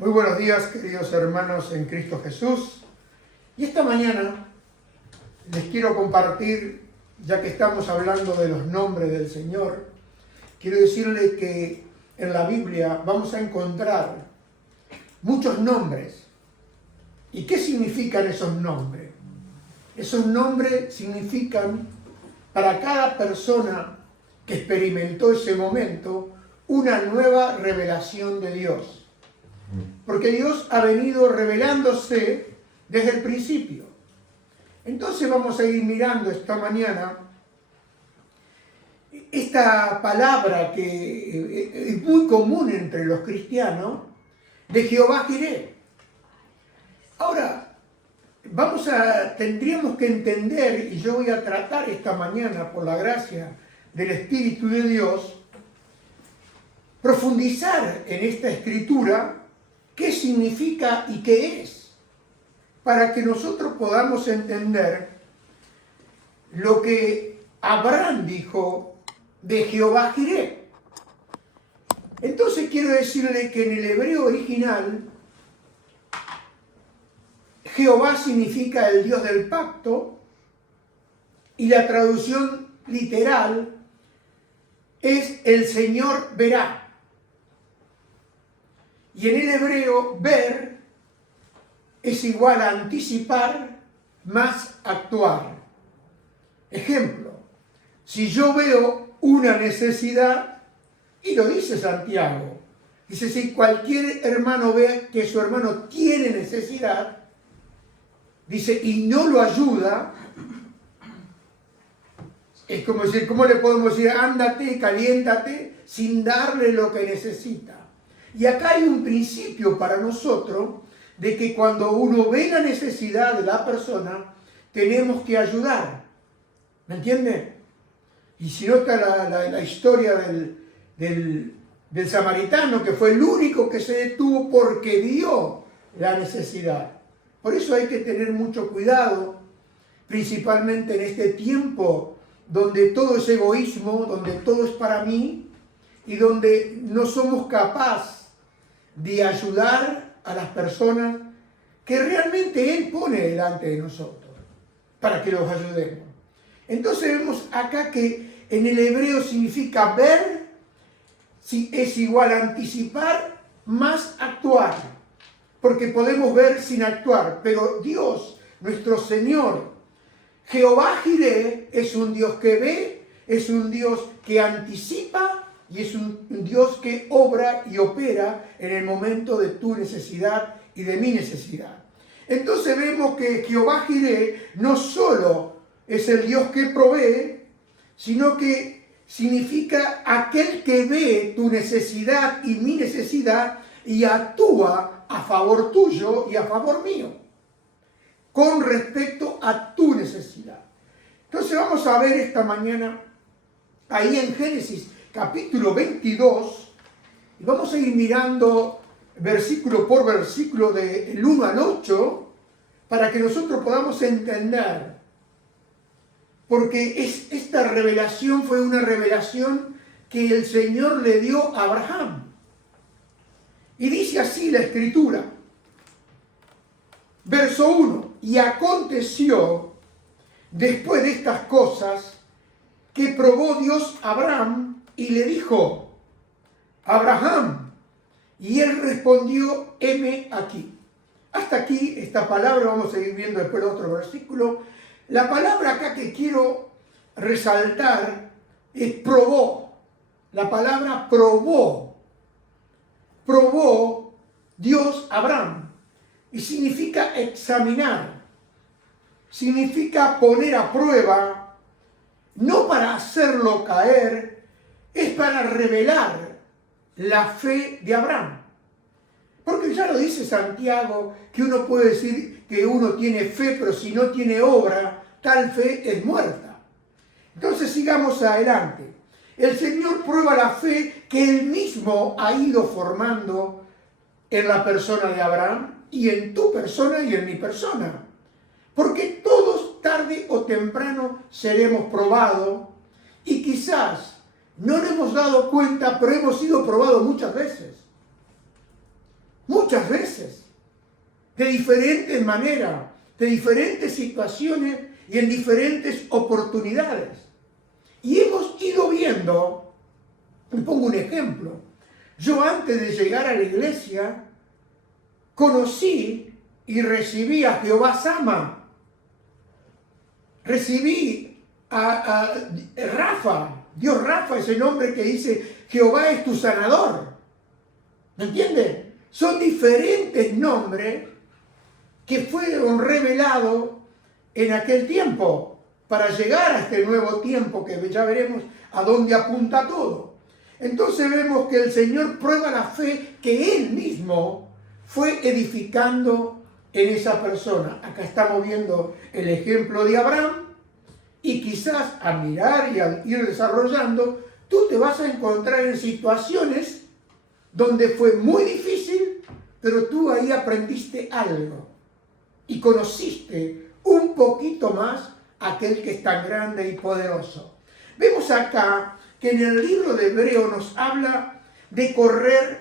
Muy buenos días, queridos hermanos en Cristo Jesús. Y esta mañana les quiero compartir, ya que estamos hablando de los nombres del Señor, quiero decirle que en la Biblia vamos a encontrar muchos nombres. ¿Y qué significan esos nombres? Esos nombres significan para cada persona que experimentó ese momento una nueva revelación de Dios. Porque Dios ha venido revelándose desde el principio. Entonces vamos a ir mirando esta mañana esta palabra que es muy común entre los cristianos, de Jehová Jireh. Ahora, tendríamos que entender, y yo voy a tratar esta mañana, por la gracia del Espíritu de Dios, profundizar en esta escritura, qué significa y qué es, para que nosotros podamos entender lo que Abraham dijo de Jehová Jireh. Entonces quiero decirle que en el hebreo original, Jehová significa el Dios del pacto, y la traducción literal es el Señor verá. Y en el hebreo, ver es igual a anticipar más actuar. Ejemplo, si yo veo una necesidad, y lo dice Santiago, dice, si cualquier hermano ve que su hermano tiene necesidad, dice, y no lo ayuda, es como decir, ¿cómo le podemos decir, ándate, caliéntate, sin darle lo que necesita? Y acá hay un principio para nosotros de que cuando uno ve la necesidad de la persona, tenemos que ayudar. ¿Me entiende? Y si no está la historia del samaritano, que fue el único que se detuvo porque vio la necesidad. Por eso hay que tener mucho cuidado, principalmente en este tiempo donde todo es egoísmo, donde todo es para mí y donde no somos capaces de ayudar a las personas que realmente Él pone delante de nosotros para que los ayudemos. Entonces vemos acá que en el hebreo significa ver, es igual a anticipar más actuar, porque podemos ver sin actuar, pero Dios, nuestro Señor, Jehová Jireh, es un Dios que ve, es un Dios que anticipa y es un Dios que obra y opera en el momento de tu necesidad y de mi necesidad. Entonces vemos que Jehová Jireh no solo es el Dios que provee, sino que significa aquel que ve tu necesidad y mi necesidad y actúa a favor tuyo y a favor mío, con respecto a tu necesidad. Entonces vamos a ver esta mañana, ahí en Génesis capítulo 22, y vamos a ir mirando versículo por versículo del 1 al 8, para que nosotros podamos entender, porque esta revelación fue una revelación que el Señor le dio a Abraham. Y dice así la Escritura, verso 1, y aconteció después de estas cosas que probó Dios a Abraham y le dijo, Abraham, y él respondió, heme aquí. Hasta aquí esta palabra, vamos a ir viendo después otro versículo. La palabra acá que quiero resaltar es probó. La palabra probó. Probó Dios a Abraham. Y significa examinar. Significa poner a prueba, no para hacerlo caer, es para revelar la fe de Abraham. Porque ya lo dice Santiago, que uno puede decir que uno tiene fe, pero si no tiene obra, tal fe es muerta. Entonces sigamos adelante. El Señor prueba la fe que Él mismo ha ido formando en la persona de Abraham y en tu persona y en mi persona. Porque todos tarde o temprano seremos probados y quizás no nos hemos dado cuenta, pero hemos sido probados muchas veces. Muchas muchas veces, de diferentes maneras, de diferentes situaciones y en diferentes oportunidades. Y hemos ido viendo, y pongo un ejemplo, yo antes de llegar a la iglesia, conocí y recibí a Jehová Sama, recibí a Rafa, Dios Rafa es el nombre que dice, Jehová es tu sanador. ¿Me entienden? Son diferentes nombres que fueron revelados en aquel tiempo para llegar a este nuevo tiempo que ya veremos a dónde apunta todo. Entonces vemos que el Señor prueba la fe que Él mismo fue edificando en esa persona. Acá estamos viendo el ejemplo de Abraham y quizás al mirar y al ir desarrollando, tú te vas a encontrar en situaciones donde fue muy difícil, pero tú ahí aprendiste algo y conociste un poquito más a aquel que es tan grande y poderoso. Vemos acá que en el libro de Hebreo nos habla de correr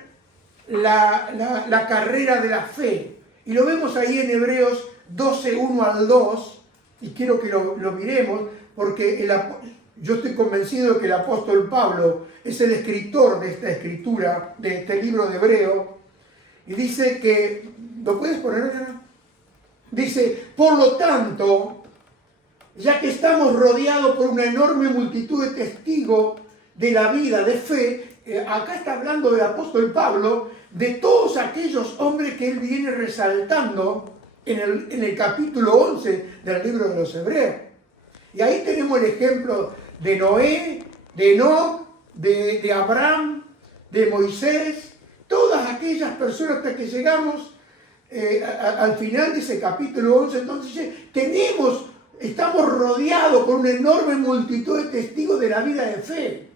la carrera de la fe. Y lo vemos ahí en Hebreos 12, 1 al 2, y quiero que lo miremos, porque yo estoy convencido de que el apóstol Pablo es el escritor de esta escritura, de este libro de Hebreo, y dice que, ¿lo puedes poner acá? Dice, por lo tanto, ya que estamos rodeados por una enorme multitud de testigos de la vida de fe, acá está hablando del apóstol Pablo, de todos aquellos hombres que él viene resaltando en el capítulo 11 del libro de los Hebreos. Y ahí tenemos el ejemplo de Noé, de Enoc, de Abraham, de Moisés, todas aquellas personas hasta que llegamos al final de ese capítulo 11. Entonces estamos rodeados por una enorme multitud de testigos de la vida de fe.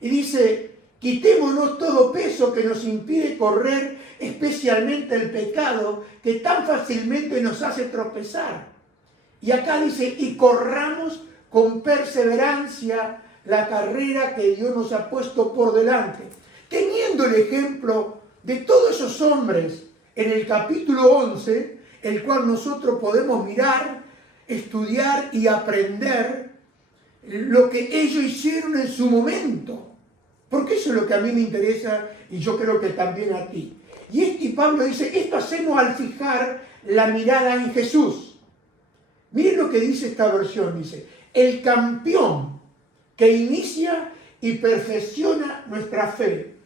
Y dice, quitémonos todo peso que nos impide correr, especialmente el pecado que tan fácilmente nos hace tropezar. Y acá dice, y corramos con perseverancia la carrera que Dios nos ha puesto por delante. Teniendo el ejemplo de todos esos hombres en el capítulo 11, el cual nosotros podemos mirar, estudiar y aprender lo que ellos hicieron en su momento. Porque eso es lo que a mí me interesa y yo creo que también a ti. Y Pablo dice, esto hacemos al fijar la mirada en Jesús. Miren lo que dice esta versión, dice, el campeón que inicia y perfecciona nuestra fe.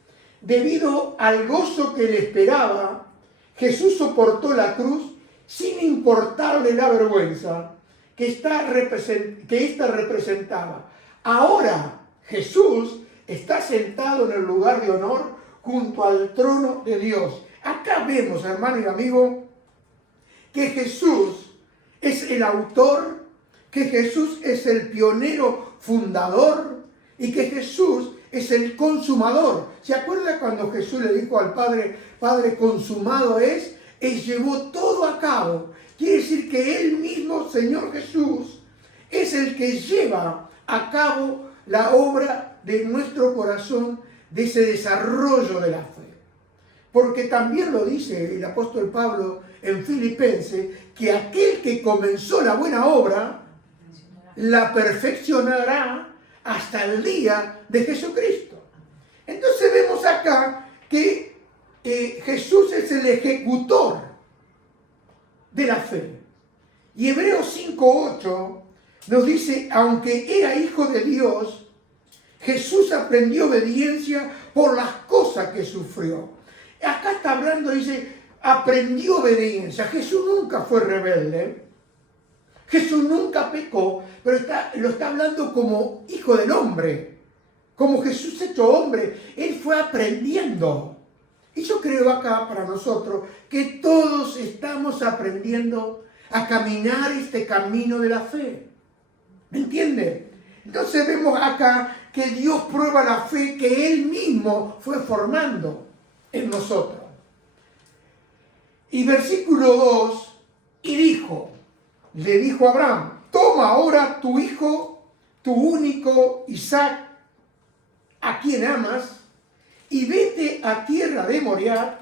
Debido al gozo que le esperaba, Jesús soportó la cruz sin importarle la vergüenza que esta representaba. Ahora Jesús está sentado en el lugar de honor junto al trono de Dios. Acá vemos, hermano y amigo, que Jesús es el autor, que Jesús es el pionero fundador y que Jesús es el consumador. ¿Se acuerda cuando Jesús le dijo al Padre, Padre, consumado es? Él llevó todo a cabo. Quiere decir que Él mismo, Señor Jesús, es el que lleva a cabo la obra de nuestro corazón, de ese desarrollo de la fe. Porque también lo dice el apóstol Pablo en Filipenses, que aquel que comenzó la buena obra, la perfeccionará hasta el día de Jesucristo. Entonces vemos acá que Jesús es el ejecutor de la fe. Y Hebreos 5:8 nos dice, aunque era hijo de Dios, Jesús aprendió obediencia por las cosas que sufrió. Acá está hablando, dice, aprendió obediencia. Jesús nunca fue rebelde. Jesús nunca pecó, pero lo está hablando como hijo del hombre. Como Jesús hecho hombre. Él fue aprendiendo. Y yo creo acá para nosotros que todos estamos aprendiendo a caminar este camino de la fe. ¿Me entiende? Entonces vemos acá que Dios prueba la fe que Él mismo fue formando en nosotros. Y versículo 2, y le dijo a Abraham, toma ahora tu hijo, tu único Isaac, a quien amas, y vete a tierra de Moriah,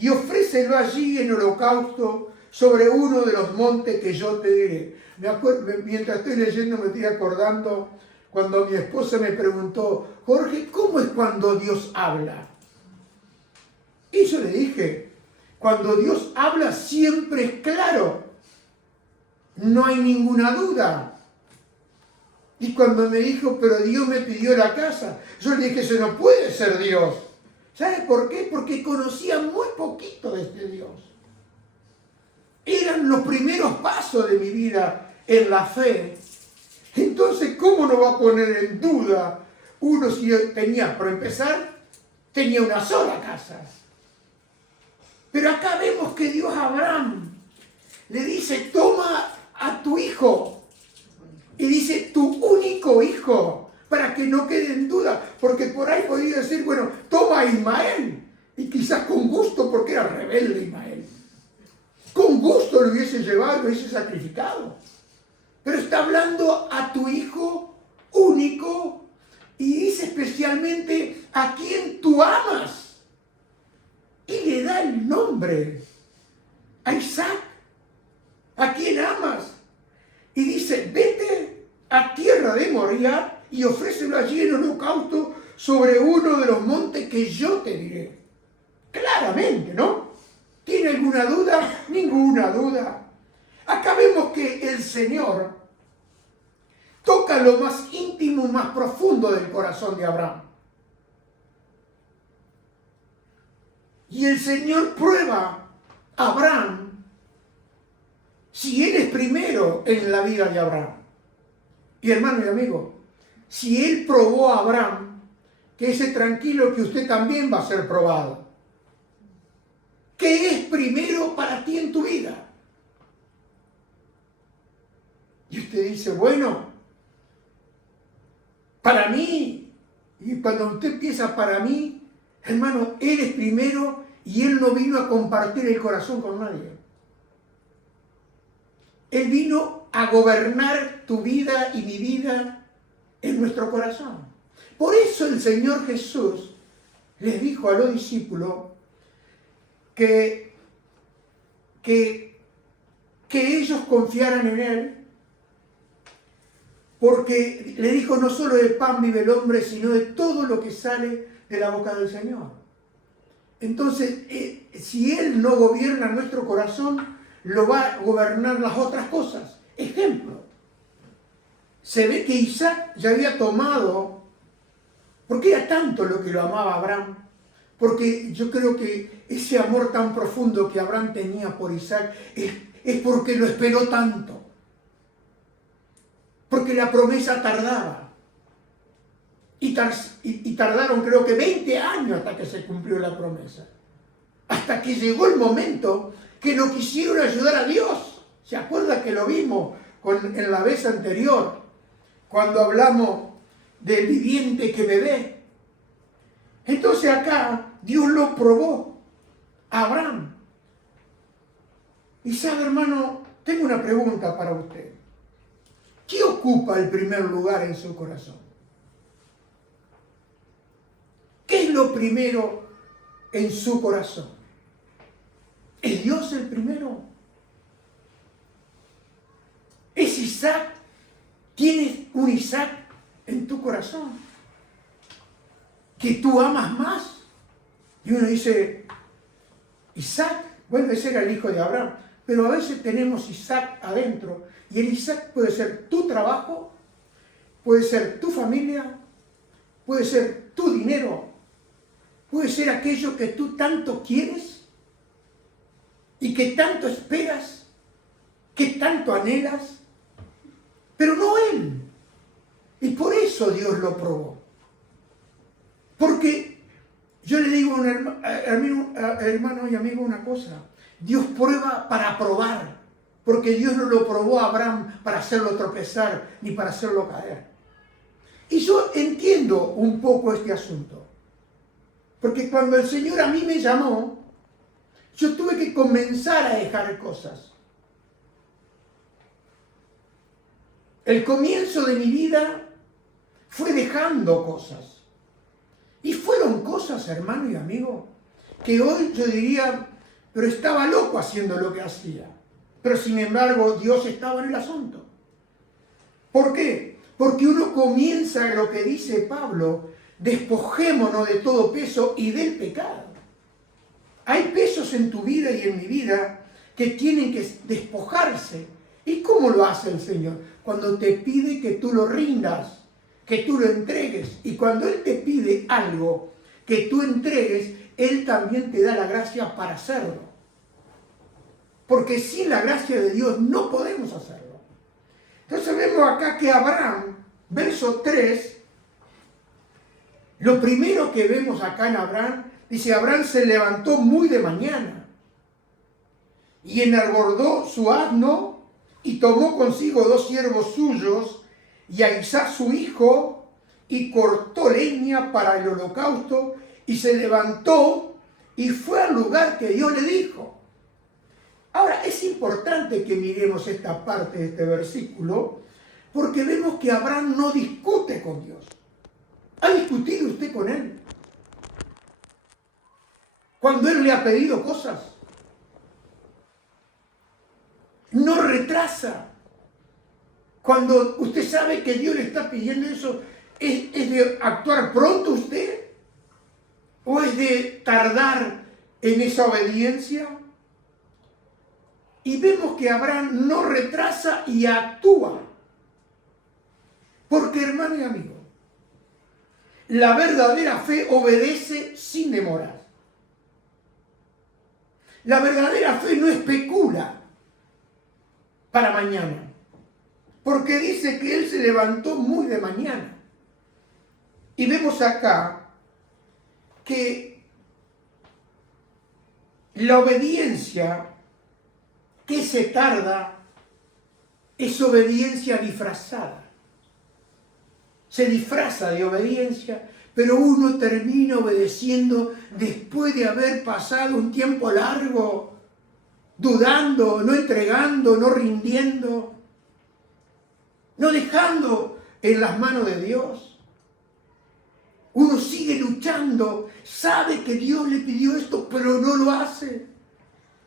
y ofrécelo allí en holocausto sobre uno de los montes que yo te diré. Me acuerdo, mientras estoy leyendo me estoy acordando cuando mi esposa me preguntó, Jorge, ¿cómo es cuando Dios habla? Y yo le dije, cuando Dios habla siempre es claro, no hay ninguna duda. Y cuando me dijo, pero Dios me pidió la casa, yo le dije, eso no puede ser Dios. ¿Sabe por qué? Porque conocía muy poquito de este Dios. Eran los primeros pasos de mi vida en la fe. Entonces, ¿cómo no va a poner en duda uno si yo tenía, por empezar, tenía una sola casa? Pero acá vemos que Dios a Abraham le dice, toma a tu hijo. Y dice, tu único hijo, para que no quede en duda. Porque por ahí podía decir, bueno, toma a Ismael. Y quizás con gusto, porque era rebelde Ismael. Con gusto lo hubiese llevado, lo hubiese sacrificado. Pero está hablando a tu hijo único. Y dice especialmente, a quien tú amas. Y le da el nombre a Isaac, a quien amas. Y dice, vete a tierra de Moría y ofrécelo allí en holocausto sobre uno de los montes que yo te diré. Claramente, ¿no? ¿Tiene alguna duda? Ninguna duda. Acá vemos que el Señor toca lo más íntimo y más profundo del corazón de Abraham. Y el Señor prueba a Abraham si él es primero en la vida de Abraham. Y hermano y amigo, si él probó a Abraham, quédese tranquilo que usted también va a ser probado. ¿Qué es primero para ti en tu vida? Y usted dice, bueno, para mí, y cuando usted empieza para mí, hermano, él es primero y él no vino a compartir el corazón con nadie. Él vino a gobernar tu vida y mi vida en nuestro corazón. Por eso el Señor Jesús les dijo a los discípulos que ellos confiaran en Él, porque le dijo, no solo de pan vive el hombre, sino de todo lo que sale de la boca del Señor. Entonces, si Él no gobierna nuestro corazón, lo va a gobernar las otras cosas. Ejemplo, se ve que Isaac ya había tomado, porque era tanto lo que lo amaba Abraham, porque yo creo que ese amor tan profundo que Abraham tenía por Isaac es porque lo esperó tanto, porque la promesa tardaba, y tardaron creo que 20 años hasta que se cumplió la promesa, hasta que llegó el momento que no quisieron ayudar a Dios. ¿Se acuerda que lo vimos en la vez anterior, cuando hablamos del viviente que bebé? Entonces acá Dios lo probó a Abraham. Y sabe, hermano, tengo una pregunta para usted. ¿Qué ocupa el primer lugar en su corazón? ¿Qué es lo primero en su corazón? ¿Es Dios el primero? ¿Es Isaac? ¿Tienes un Isaac en tu corazón que tú amas más? Y uno dice, Isaac, bueno, ese era el hijo de Abraham, pero a veces tenemos Isaac adentro, y el Isaac puede ser tu trabajo, puede ser tu familia, puede ser tu dinero, puede ser aquello que tú tanto quieres y que tanto esperas, que tanto anhelas, pero no Él. Y por eso Dios lo probó. Porque yo le digo a un hermano y amigo una cosa, Dios prueba para probar, porque Dios no lo probó a Abraham para hacerlo tropezar ni para hacerlo caer. Y yo entiendo un poco este asunto, porque cuando el Señor a mí me llamó, yo tuve que comenzar a dejar cosas. El comienzo de mi vida fue dejando cosas. Y fueron cosas, hermano y amigo, que hoy yo diría, pero estaba loco haciendo lo que hacía. Pero sin embargo, Dios estaba en el asunto. ¿Por qué? Porque uno comienza lo que dice Pablo, despojémonos de todo peso y del pecado. Hay pesos en tu vida y en mi vida que tienen que despojarse. ¿Y cómo lo hace el Señor? Cuando te pide que tú lo rindas, que tú lo entregues. Y cuando Él te pide algo que tú entregues, Él también te da la gracia para hacerlo. Porque sin la gracia de Dios no podemos hacerlo. Entonces vemos acá que Abraham, verso 3, lo primero que vemos acá en Abraham, dice, Abraham se levantó muy de mañana y enarborzó su asno y tomó consigo 2 siervos suyos y a Isaac su hijo y cortó leña para el holocausto y se levantó y fue al lugar que Dios le dijo. Ahora, es importante que miremos esta parte de este versículo porque vemos que Abraham no discute con Dios. ¿Ha discutido usted con Él? Cuando Él le ha pedido cosas. No retrasa. Cuando usted sabe que Dios le está pidiendo eso, ¿es de actuar pronto usted? ¿O es de tardar en esa obediencia? Y vemos que Abraham no retrasa y actúa. Porque, hermano y amigo, la verdadera fe obedece sin demorar. La verdadera fe no especula para mañana. Porque dice que él se levantó muy de mañana. Y vemos acá que la obediencia que se tarda es obediencia disfrazada. Se disfraza de obediencia, pero uno termina obedeciendo después de haber pasado un tiempo largo, dudando, no entregando, no rindiendo, no dejando en las manos de Dios. Uno sigue luchando, sabe que Dios le pidió esto, pero no lo hace.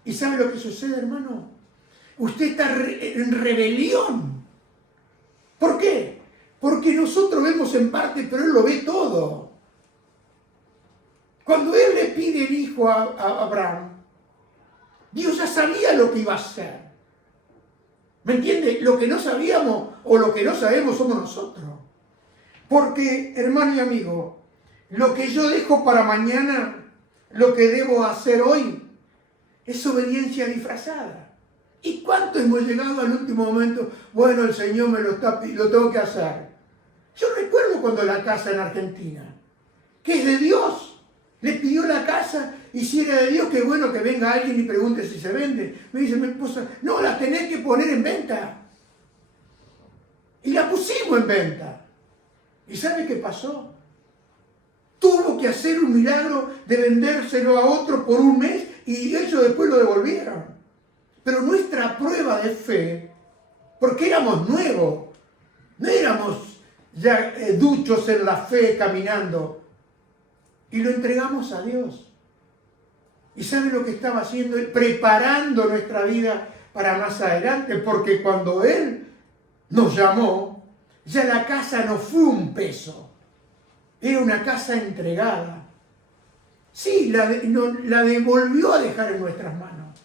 ¿Y sabe lo que sucede, hermano? Usted está en rebelión. ¿Por qué? Porque nosotros vemos en parte, pero Él lo ve todo. Cuando Él le pide el hijo a Abraham, Dios ya sabía lo que iba a hacer. ¿Me entiende? Lo que no sabíamos o lo que no sabemos somos nosotros. Porque, hermano y amigo, lo que yo dejo para mañana, lo que debo hacer hoy, es obediencia disfrazada. ¿Y cuánto hemos llegado al último momento? Bueno, el Señor me lo tengo que hacer. Yo recuerdo cuando la casa en Argentina, que es de Dios, le pidió la casa, y si era de Dios, qué bueno que venga alguien y pregunte si se vende. Me dice mi esposa, no, la tenés que poner en venta. Y la pusimos en venta. ¿Y sabe qué pasó? Tuvo que hacer un milagro de vendérselo a otro por un mes y ellos después lo devolvieron. Pero nuestra prueba de fe, porque éramos nuevos, no éramos ya duchos en la fe caminando, y lo entregamos a Dios. ¿Y sabe lo que estaba haciendo Él? Preparando nuestra vida para más adelante, porque cuando Él nos llamó, ya la casa no fue un peso, era una casa entregada. Sí, la devolvió a dejar en nuestras manos,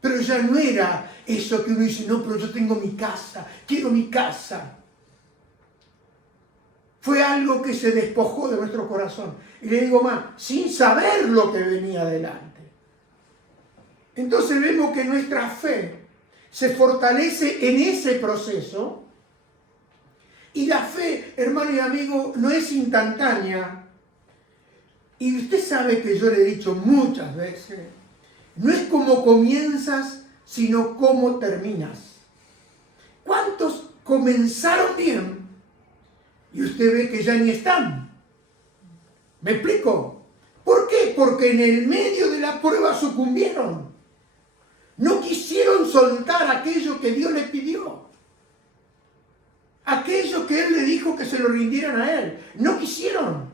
pero ya no era eso que uno dice, no, pero yo tengo mi casa, quiero mi casa. Fue algo que se despojó de nuestro corazón. Y le digo más, sin saber lo que venía adelante. Entonces vemos que nuestra fe se fortalece en ese proceso. Y la fe, hermano y amigo, no es instantánea. Y usted sabe que yo le he dicho muchas veces, no es como comienzas, sino cómo terminas. ¿Cuántos comenzaron bien y usted ve que ya ni están? ¿Me explico? ¿Por qué? Porque en el medio de la prueba sucumbieron. No quisieron soltar aquello que Dios les pidió. Aquello que Él le dijo que se lo rindieran a Él. No quisieron.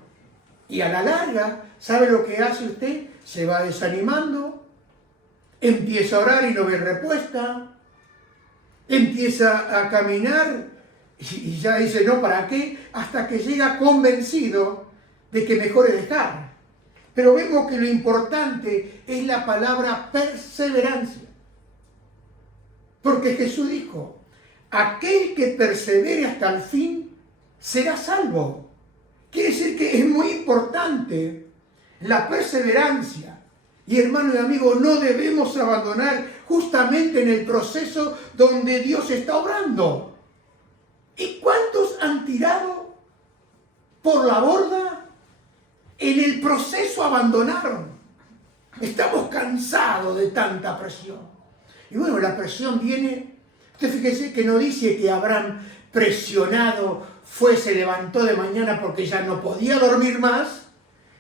Y a la larga, ¿sabe lo que hace usted? se va desanimando, empieza a orar y no ve respuesta, empieza a caminar y ya dice, no, ¿para qué? Hasta que llega convencido de que mejor es dejar. Pero vemos que lo importante es la palabra perseverancia. Porque Jesús dijo, aquel que persevere hasta el fin será salvo. Quiere decir que es muy importante la perseverancia. Y hermano y amigo, no debemos abandonar justamente en el proceso donde Dios está obrando. ¿Y cuántos han tirado por la borda? En el proceso abandonaron. Estamos cansados de tanta presión. Y bueno, la presión viene, usted fíjese que no dice que Abraham presionado se levantó de mañana porque ya no podía dormir más.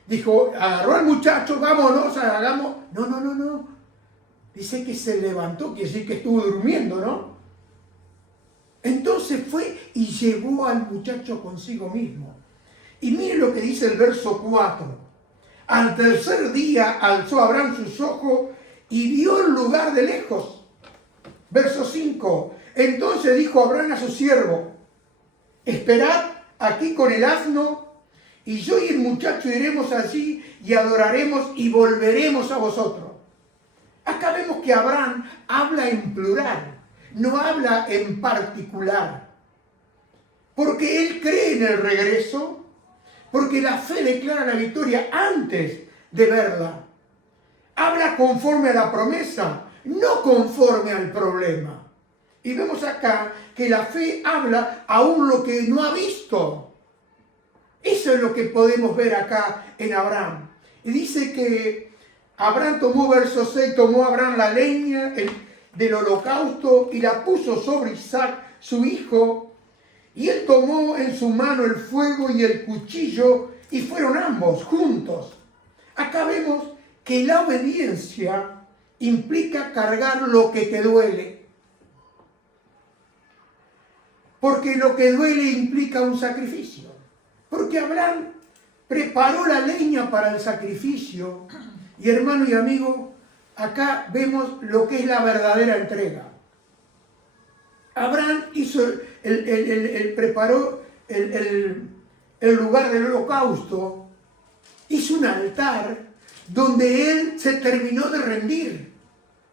Dijo, agarró al muchacho, vámonos, hagamos. No. Dice que se levantó, quiere decir que estuvo durmiendo, ¿no? Entonces fue y llevó al muchacho consigo mismo. Y mire lo que dice el verso 4. Al tercer día alzó Abraham sus ojos y vio el lugar de lejos. Verso 5. Entonces dijo Abraham a su siervo, esperad aquí con el asno, y yo y el muchacho iremos allí y adoraremos y volveremos a vosotros. Acá vemos que Abraham habla en plural, no habla en particular. Porque él cree en el regreso, porque la fe declara la victoria antes de verla. Habla conforme a la promesa, no conforme al problema. Y vemos acá que la fe habla aún lo que no ha visto. Eso es lo que podemos ver acá en Abraham. Y dice que Abraham tomó, verso 6, tomó Abraham la leña del holocausto y la puso sobre Isaac, su hijo. Y él tomó en su mano el fuego y el cuchillo y fueron ambos juntos. Acá vemos que la obediencia implica cargar lo que te duele. Porque lo que duele implica un sacrificio. Porque Abraham preparó la leña para el sacrificio. Y hermano y amigo, acá vemos lo que es la verdadera entrega. Abraham preparó el lugar del holocausto, hizo un altar donde él se terminó de rendir,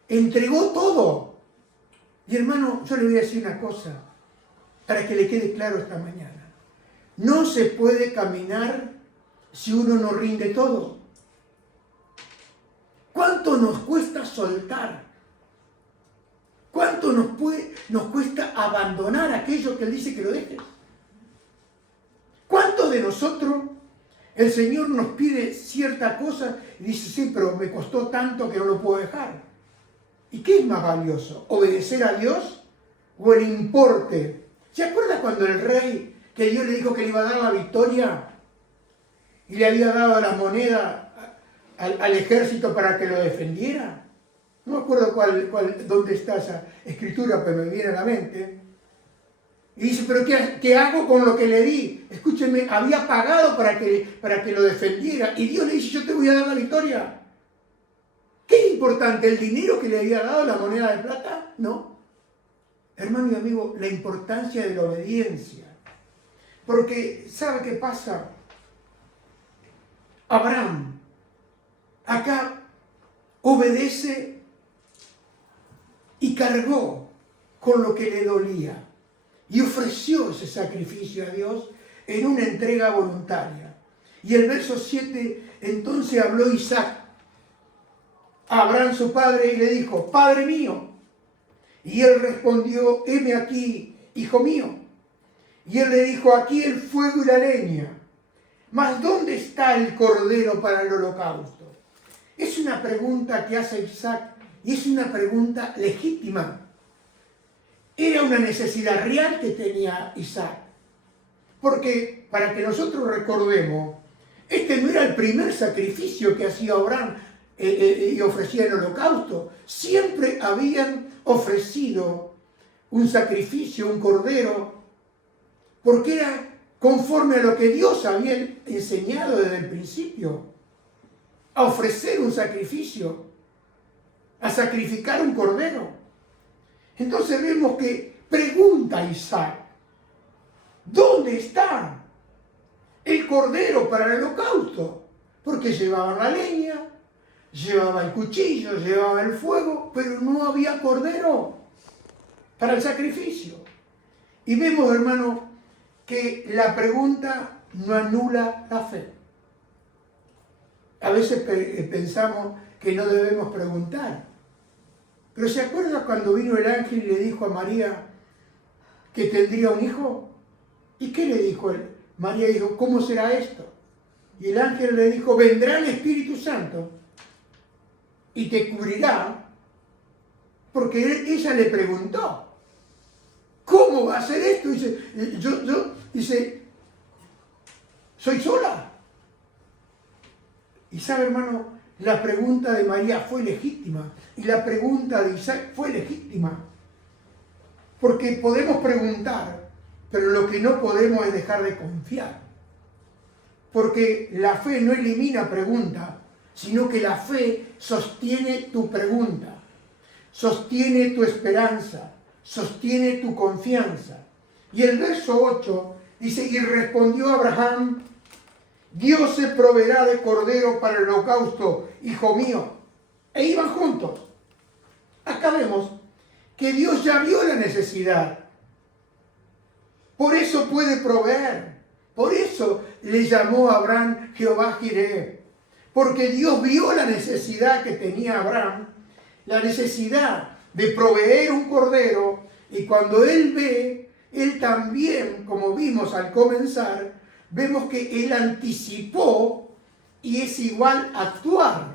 entregó todo. Y hermano, yo le voy a decir una cosa, para que le quede claro esta mañana. No se puede caminar si uno no rinde todo. ¿Cuánto nos cuesta soltar? ¿Cuánto nos cuesta abandonar aquello que Él dice que lo dejes? ¿Cuántos de nosotros el Señor nos pide cierta cosa y dice, sí, pero me costó tanto que no lo puedo dejar? ¿Y qué es más valioso? ¿Obedecer a Dios o el importe? ¿Se acuerda cuando el rey, que Dios le dijo que le iba a dar la victoria y le había dado la moneda al ejército para que lo defendiera? No me acuerdo dónde está esa escritura, pero me viene a la mente. Y dice, pero ¿qué hago con lo que le di? Escúcheme, había pagado para que lo defendiera. Y Dios le dice, yo te voy a dar la victoria. ¿Qué es importante? ¿El dinero que le había dado, la moneda de plata? No. Hermano y amigo, la importancia de la obediencia. Porque, ¿sabe qué pasa? Abraham, acá, obedece y cargó con lo que le dolía. Y ofreció ese sacrificio a Dios en una entrega voluntaria. Y el verso 7, entonces habló Isaac a Abraham su padre y le dijo, Padre mío. Y él respondió, heme aquí, hijo mío. Y él le dijo, aquí el fuego y la leña. Mas ¿dónde está el cordero para el holocausto? Es una pregunta que hace Isaac y es una pregunta legítima. Era una necesidad real que tenía Isaac. Porque, para que nosotros recordemos, este no era el primer sacrificio que hacía Abraham y ofrecía el holocausto. Siempre habían ofrecido un sacrificio, un cordero, porque era conforme a lo que Dios había enseñado desde el principio. a ofrecer un sacrificio, a sacrificar un cordero. Entonces vemos que pregunta Isaac, ¿dónde está el cordero para el holocausto? Porque llevaban la leña, llevaba el cuchillo, llevaba el fuego, pero no había cordero para el sacrificio. Y vemos, hermano, que la pregunta no anula la fe. A veces pensamos que no debemos preguntar. Pero ¿se acuerda cuando vino el ángel y le dijo a María que tendría un hijo? ¿Y qué le dijo él? María dijo, ¿cómo será esto? Y el ángel le dijo, vendrá el Espíritu Santo y te cubrirá, porque ella le preguntó, ¿cómo va a ser esto? Dice, ¿soy sola? Y sabe, hermano, la pregunta de María fue legítima y la pregunta de Isaac fue legítima. Porque podemos preguntar, pero lo que no podemos es dejar de confiar. Porque la fe no elimina pregunta, sino que la fe sostiene tu pregunta, sostiene tu esperanza, sostiene tu confianza. Y el verso 8 dice, y respondió Abraham, Dios se proveerá de cordero para el holocausto, hijo mío. E iban juntos. Acá vemos que Dios ya vio la necesidad. Por eso puede proveer. Por eso le llamó a Abraham Jehová Jireh. Porque Dios vio la necesidad que tenía Abraham, la necesidad de proveer un cordero. Y cuando él ve, él también, como vimos al comenzar, vemos que él anticipó y es igual a actuar.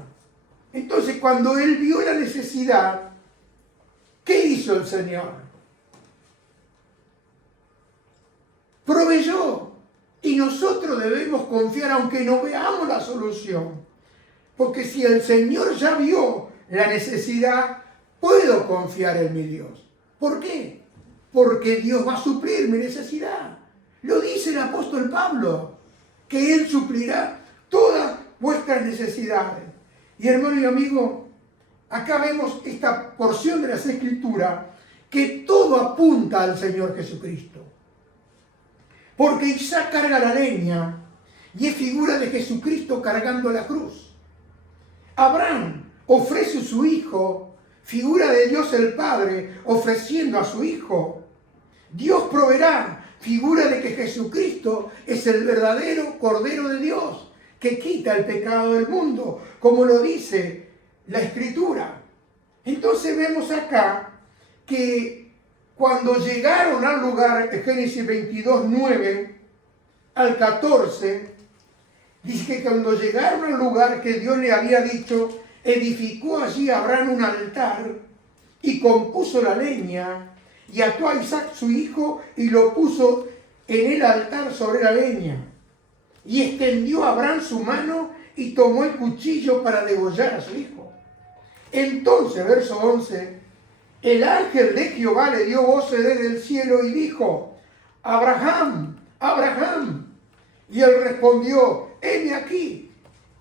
Entonces, cuando él vio la necesidad, ¿qué hizo el Señor? Proveyó. Y nosotros debemos confiar aunque no veamos la solución. Porque si el Señor ya vio la necesidad, puedo confiar en mi Dios. ¿Por qué? Porque Dios va a suplir mi necesidad. Lo dice el apóstol Pablo, que Él suplirá todas vuestras necesidades. Y hermano y amigo, acá vemos esta porción de las Escrituras que todo apunta al Señor Jesucristo. Porque Isaac carga la leña y es figura de Jesucristo cargando la cruz. Abraham ofrece a su hijo, figura de Dios el Padre ofreciendo a su hijo. Dios proveerá, figura de que Jesucristo es el verdadero Cordero de Dios, que quita el pecado del mundo, como lo dice la Escritura. Entonces vemos acá que cuando llegaron al lugar, Génesis 22, 9 al 14, dice que cuando llegaron al lugar que Dios le había dicho, edificó allí Abraham un altar y compuso la leña y ató a Isaac su hijo y lo puso en el altar sobre la leña. Y extendió a Abraham su mano y tomó el cuchillo para degollar a su hijo. Entonces, verso 11, el ángel de Jehová le dio voces desde el cielo y dijo, Abraham, Abraham. Y él respondió, heme aquí.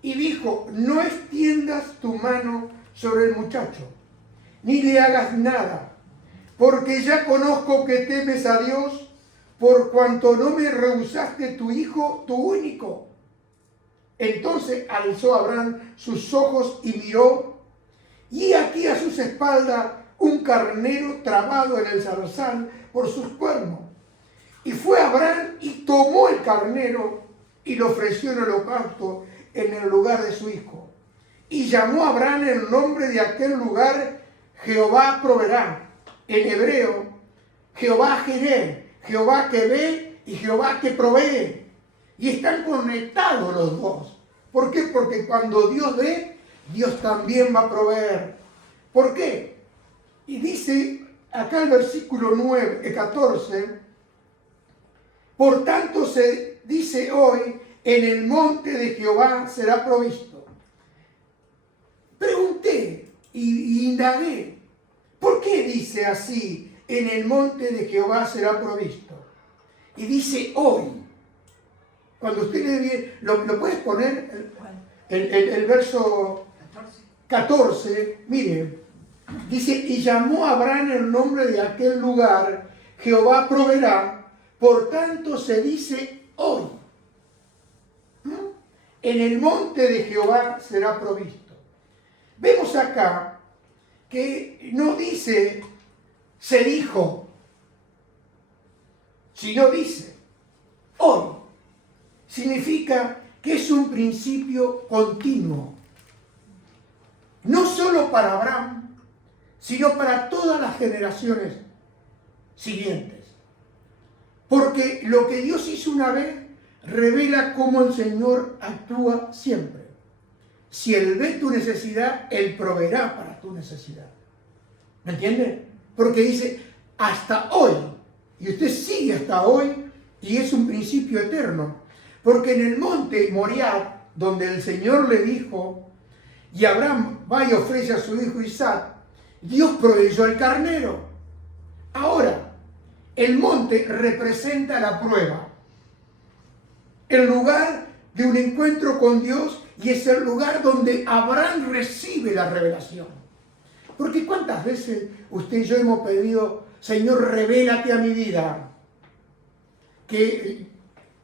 Y dijo, no extiendas tu mano sobre el muchacho, ni le hagas nada, porque ya conozco que temes a Dios, por cuanto no me rehusaste tu hijo, tu único. Entonces alzó Abraham sus ojos y miró, y aquí a sus espaldas un carnero trabado en el zarzal por sus cuernos. Y fue Abraham y tomó el carnero y lo ofreció en holocausto en el lugar de su hijo. Y llamó a Abraham el nombre de aquel lugar Jehová proveerá. En hebreo, Jehová Jireh, Jehová que ve y Jehová que provee. Y están conectados los dos. ¿Por qué? Porque cuando Dios ve, Dios también va a proveer. ¿Por qué? Y dice acá el versículo 14, por tanto se dice hoy, en el monte de Jehová será provisto. Pregunté y indagué, ¿por qué dice así, en el monte de Jehová será provisto? Y dice hoy. Cuando usted le bien, ¿lo puedes poner? el verso 14, mire, dice, y llamó a Abraham el nombre de aquel lugar, Jehová proveerá, por tanto se dice hoy, en el monte de Jehová será provisto. Vemos acá que no dice, se dijo, sino dice, hoy. Significa que es un principio continuo. No solo para Abraham, sino para todas las generaciones siguientes. Porque lo que Dios hizo una vez revela cómo el Señor actúa siempre. Si Él ve tu necesidad, Él proveerá para tu necesidad. ¿Me entiende? Porque dice, hasta hoy. Y usted sigue hasta hoy y es un principio eterno. Porque en el monte Moriah, donde el Señor le dijo, y Abraham va y ofrece a su hijo Isaac, Dios proveyó el carnero. Ahora, el monte representa la prueba. El lugar de un encuentro con Dios y es el lugar donde Abraham recibe la revelación. Porque ¿cuántas veces usted y yo hemos pedido, Señor, revélate a mi vida? Que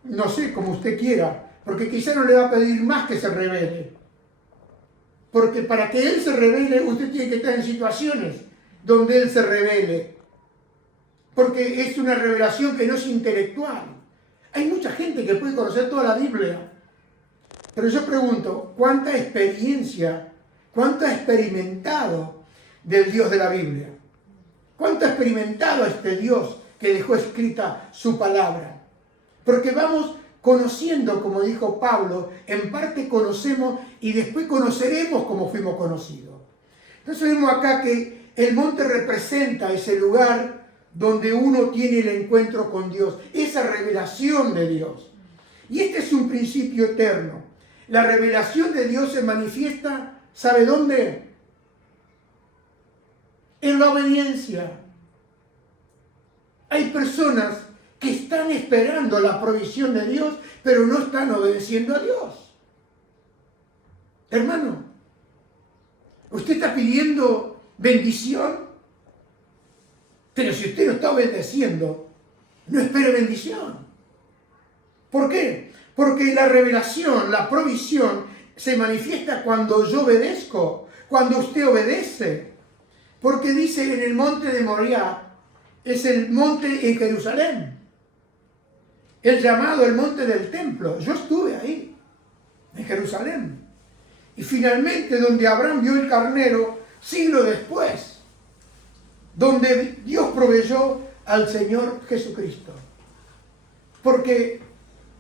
no sé, como usted quiera, porque quizá no le va a pedir más que se revele. Porque para que Él se revele, usted tiene que estar en situaciones donde Él se revele. Porque es una revelación que no es intelectual. Hay mucha gente que puede conocer toda la Biblia. Pero yo pregunto, ¿cuánta experiencia, cuánto ha experimentado del Dios de la Biblia? ¿Cuánto ha experimentado este Dios que dejó escrita su palabra? Porque vamos conociendo, como dijo Pablo, en parte conocemos y después conoceremos como fuimos conocidos. Entonces vemos acá que el monte representa ese lugar donde uno tiene el encuentro con Dios, esa revelación de Dios. Y este es un principio eterno. La revelación de Dios se manifiesta, ¿sabe dónde? En la obediencia. Hay personas que están esperando la provisión de Dios, pero no están obedeciendo a Dios. Hermano, usted está pidiendo bendición, pero si usted no está obedeciendo, no espere bendición. ¿Por qué? Porque la revelación, la provisión, se manifiesta cuando yo obedezco, cuando usted obedece. Porque dice en el monte de Moriah, es el monte en Jerusalén. El llamado el monte del templo. Yo estuve ahí, en Jerusalén. Y finalmente donde Abraham vio el carnero, siglo después, donde Dios proveyó al Señor Jesucristo. Porque,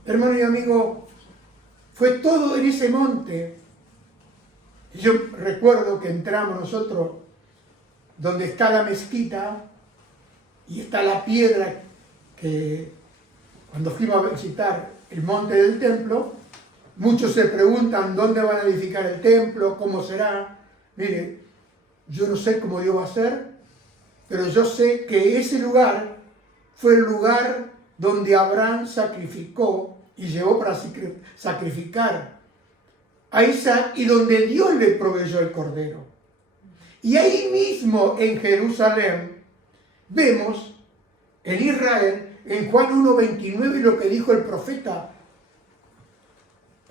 hermano y amigo, fue todo en ese monte. Y yo recuerdo que entramos nosotros donde está la mezquita y está la piedra que cuando fuimos a visitar el monte del templo, muchos se preguntan dónde van a edificar el templo, cómo será. Mire, yo no sé cómo Dios va a hacer, pero yo sé que ese lugar fue el lugar donde Abraham sacrificó y llevó para sacrificar a Isaac y donde Dios le proveyó el cordero. Y ahí mismo en Jerusalén vemos en Israel, en Juan 1:29, lo que dijo el profeta,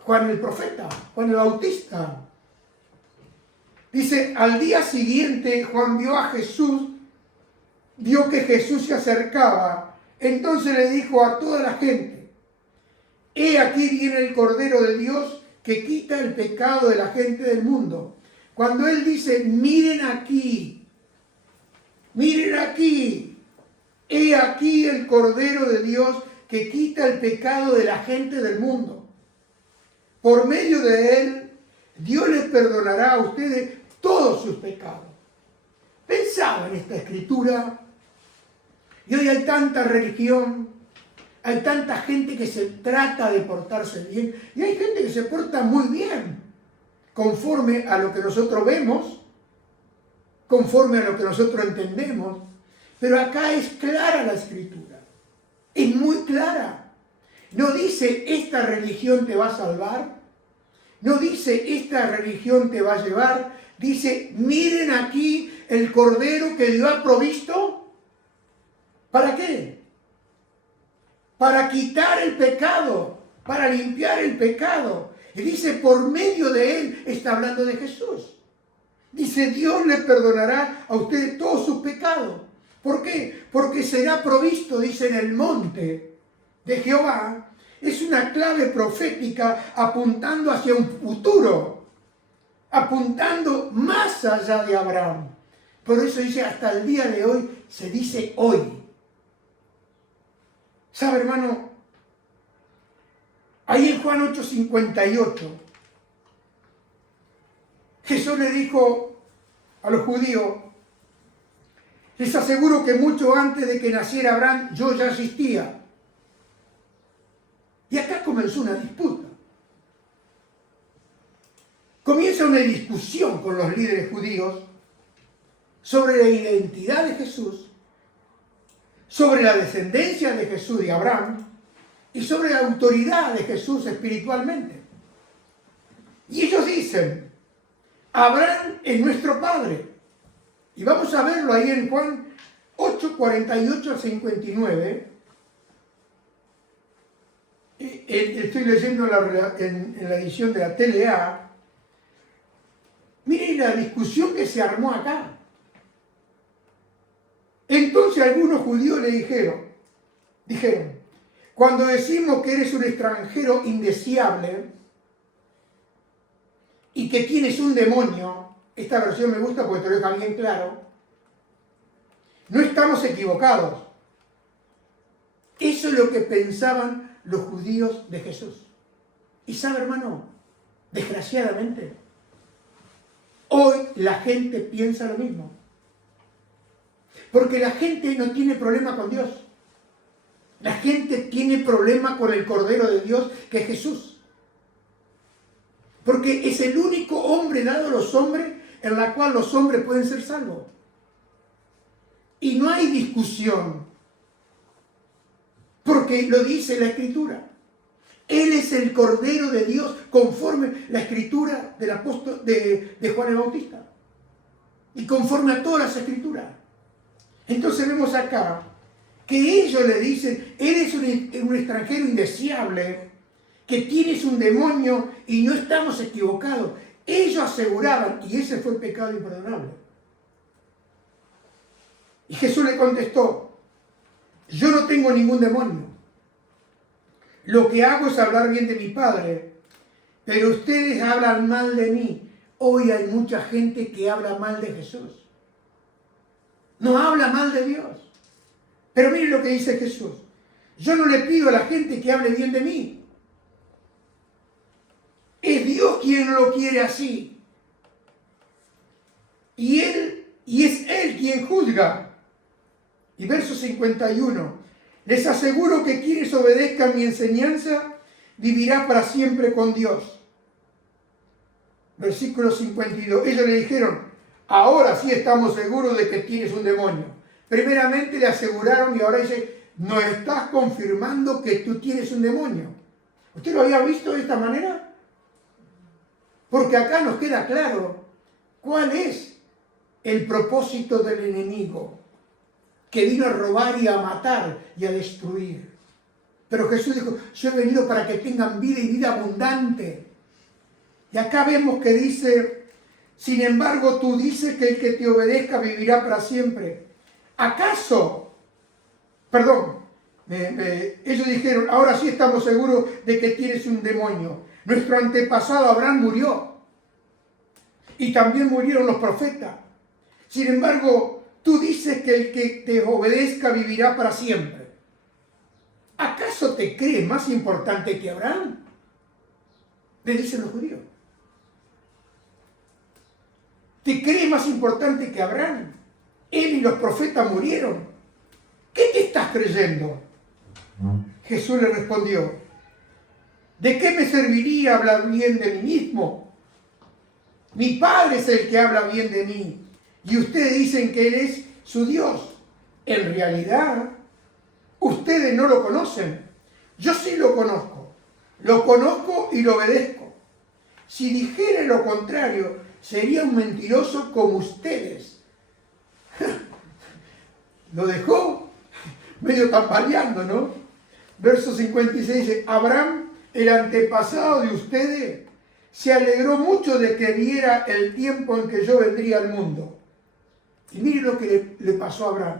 Juan el Bautista. Dice, al día siguiente Juan vio que Jesús se acercaba, entonces le dijo a toda la gente, he aquí viene el Cordero de Dios que quita el pecado de la gente del mundo. Cuando él dice, miren aquí, he aquí el Cordero de Dios que quita el pecado de la gente del mundo. Por medio de él, Dios les perdonará a ustedes todos sus pecados. Pensaba en esta escritura, y hoy hay tanta religión, hay tanta gente que se trata de portarse bien, y hay gente que se porta muy bien, conforme a lo que nosotros vemos, conforme a lo que nosotros entendemos. Pero acá es clara la escritura, es muy clara. No dice, esta religión te va a salvar, No dice, esta religión te va a llevar. Dice, miren aquí el cordero que Dios ha provisto. ¿Para qué? Para quitar el pecado, para limpiar el pecado. Y dice, por medio de él, está hablando de Jesús. Dice, Dios le perdonará a ustedes todos sus pecados. ¿Por qué? Porque será provisto, dice, en el monte de Jehová. Es una clave profética apuntando hacia un futuro, apuntando más allá de Abraham. Por eso dice, hasta el día de hoy, se dice hoy. ¿Sabe, hermano? Ahí en Juan 8:58, Jesús le dijo a los judíos, les aseguro que mucho antes de que naciera Abraham, yo ya existía. Y acá comenzó una disputa. Comienza una discusión con los líderes judíos sobre la identidad de Jesús, sobre la descendencia de Jesús de Abraham y sobre la autoridad de Jesús espiritualmente. Y ellos dicen, Abraham es nuestro padre. Y vamos a verlo ahí en Juan 8:48-59. Estoy leyendo en la edición de la TLA. Miren la discusión que se armó acá. Entonces algunos judíos le dijeron, cuando decimos que eres un extranjero indeseable y que tienes un demonio, esta versión me gusta porque te lo deja bien claro, no estamos equivocados. Eso es lo que pensaban los judíos de Jesús. Y sabe, hermano, desgraciadamente, hoy la gente piensa lo mismo. Porque la gente no tiene problema con Dios. La gente tiene problema con el Cordero de Dios, que es Jesús. Porque es el único hombre dado a los hombres en la cual los hombres pueden ser salvos. Y no hay discusión. Porque lo dice la Escritura. Él es el Cordero de Dios conforme la Escritura del apóstol de Juan el Bautista. Y conforme a todas las Escrituras. Entonces vemos acá que ellos le dicen, eres un extranjero indeseable, que tienes un demonio y no estamos equivocados. Ellos aseguraban, y ese fue el pecado imperdonable. Y Jesús le contestó, yo no tengo ningún demonio. Lo que hago es hablar bien de mi Padre, pero ustedes hablan mal de mí. Hoy hay mucha gente que habla mal de Jesús. No habla mal de Dios. Pero miren lo que dice Jesús. Yo no le pido a la gente que hable bien de mí. Es Dios quien lo quiere así. Y es Él quien juzga. Y verso 51. Les aseguro que quienes obedezcan mi enseñanza vivirá para siempre con Dios. Versículo 52. Ellos le dijeron, ahora sí estamos seguros de que tienes un demonio. Primeramente le aseguraron y ahora dice, ¿nos estás confirmando que tú tienes un demonio? ¿Usted lo había visto de esta manera? Porque acá nos queda claro cuál es el propósito del enemigo, que vino a robar y a matar y a destruir. Pero Jesús dijo, yo he venido para que tengan vida y vida abundante. Y acá vemos que dice, sin embargo, tú dices que el que te obedezca vivirá para siempre. ¿Acaso? Perdón, ellos dijeron, ahora sí estamos seguros de que tienes un demonio. Nuestro antepasado Abraham murió. Y también murieron los profetas. Sin embargo, tú dices que el que te obedezca vivirá para siempre. ¿Acaso te crees más importante que Abraham? Le dicen los judíos. ¿Te crees más importante que Abraham? Él y los profetas murieron. ¿Qué te estás creyendo? Jesús le respondió, ¿de qué me serviría hablar bien de mí mismo? Mi Padre es el que habla bien de mí. Y ustedes dicen que Él es su Dios. En realidad, ustedes no lo conocen. Yo sí lo conozco. Lo conozco y lo obedezco. Si dijere lo contrario, sería un mentiroso como ustedes. Lo dejó medio tambaleando, ¿no? Verso 56 dice, Abraham, el antepasado de ustedes, se alegró mucho de que viera el tiempo en que yo vendría al mundo. Y mire lo que le pasó a Abraham.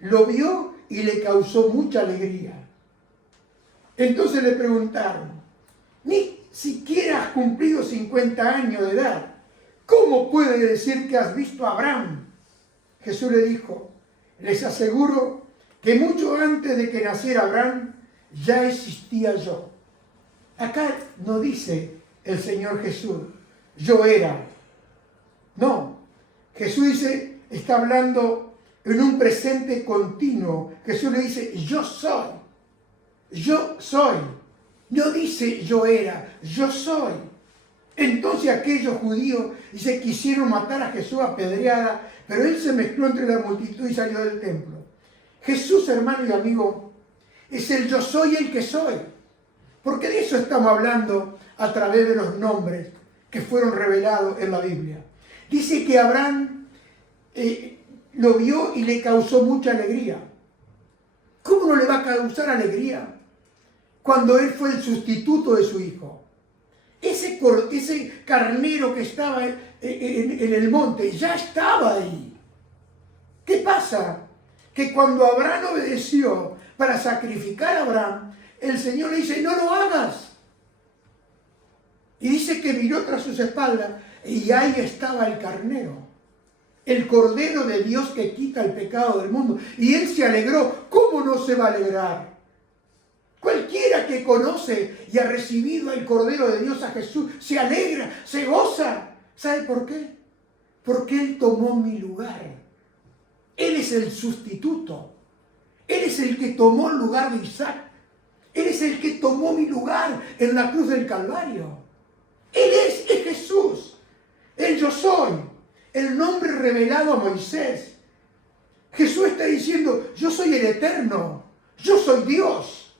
Lo vio y le causó mucha alegría. Entonces le preguntaron, ni siquiera has cumplido 50 años de edad. ¿Cómo puede decir que has visto a Abraham? Jesús le dijo, les aseguro que mucho antes de que naciera Abraham, ya existía yo. Acá no dice el Señor Jesús, yo era. No, Jesús dice, está hablando en un presente continuo. Jesús le dice, yo soy. Yo soy. No dice yo era, yo soy. Entonces aquellos judíos, dice, quisieron matar a Jesús a pedrada, pero él se mezcló entre la multitud y salió del templo. Jesús, hermano y amigo, es el yo soy el que soy. Porque de eso estamos hablando a través de los nombres que fueron revelados en la Biblia. Dice que Abraham lo vio y le causó mucha alegría. ¿Cómo no le va a causar alegría cuando él fue el sustituto de su hijo? Ese carnero que estaba en el monte ya estaba ahí. ¿Qué pasa? Que cuando Abraham obedeció para sacrificar a Abraham, el Señor le dice, no lo hagas. Y dice que miró tras sus espaldas y ahí estaba el carnero, el Cordero de Dios que quita el pecado del mundo. Y él se alegró. ¿Cómo no se va a alegrar? Cualquiera que conoce y ha recibido al Cordero de Dios, a Jesús, se alegra, se goza. ¿Sabe por qué? Porque Él tomó mi lugar. Él es el sustituto. Él es el que tomó el lugar de Isaac. Él es el que tomó mi lugar en la cruz del Calvario. Él es Jesús. El yo soy. El nombre revelado a Moisés. Jesús está diciendo, yo soy el eterno. Yo soy Dios.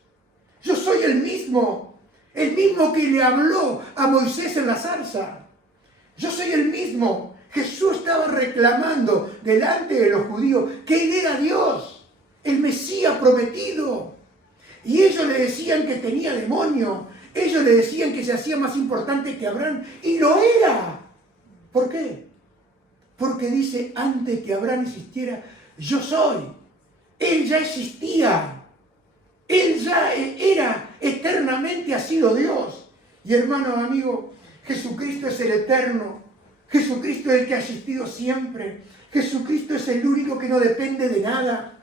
Yo soy el mismo que le habló a Moisés en la zarza. Yo soy el mismo. Jesús estaba reclamando delante de los judíos que Él era Dios, el Mesías prometido. Y ellos le decían que tenía demonio. Ellos le decían que se hacía más importante que Abraham. Y lo era. ¿Por qué? Porque dice, antes que Abraham existiera, yo soy. Él ya existía. Él ya era, eternamente ha sido Dios. Y hermano, amigo, Jesucristo es el eterno. Jesucristo es el que ha existido siempre. Jesucristo es el único que no depende de nada.